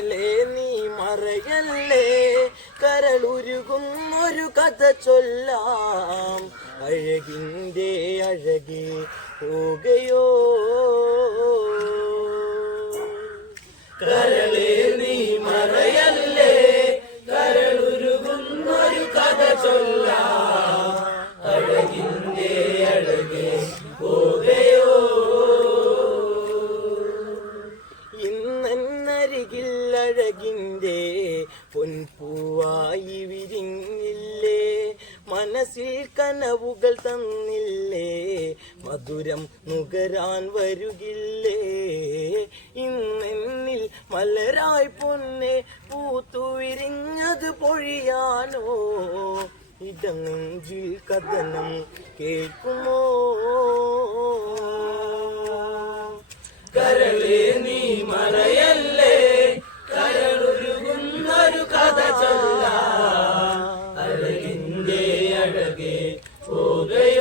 കരളെ നീ മറയല്ലേ, കരളുരുകുന്നൊരു കഥ ചൊല്ലാം. അഴകിൻ്റെ അഴകേ പോകയോ, കരളെ നീ മറയല്ലേ, കരളുരുകുന്നൊരു കഥ ചൊല്ലാം. അഴകിൻ്റെ അഴകേ പോകയോ. ഇന്നരികിൽ അഴകിൻ്റെ പൊൻപൂവായി വിരിഞ്ഞില്ലേ, മനസ്സിൽ കനവുകൾ തന്നില്ലേ, മധുരം നുകരാൻ വരുകില്ലേ. ഇന്നെന്നിൽ മലരായി പൊന്നെ പൂത്തു വിരിഞ്ഞത് പൊഴിയാനോ, ഇടനെഞ്ചിൽ കഥനം കേൾക്കുമോ. കരളെ നീ മറയല്ലേ, കരളുരുകുന്നൊരു കഥ ചൊല്ലാം. അഴകിൻ്റെ അഴകേ പോകയോ.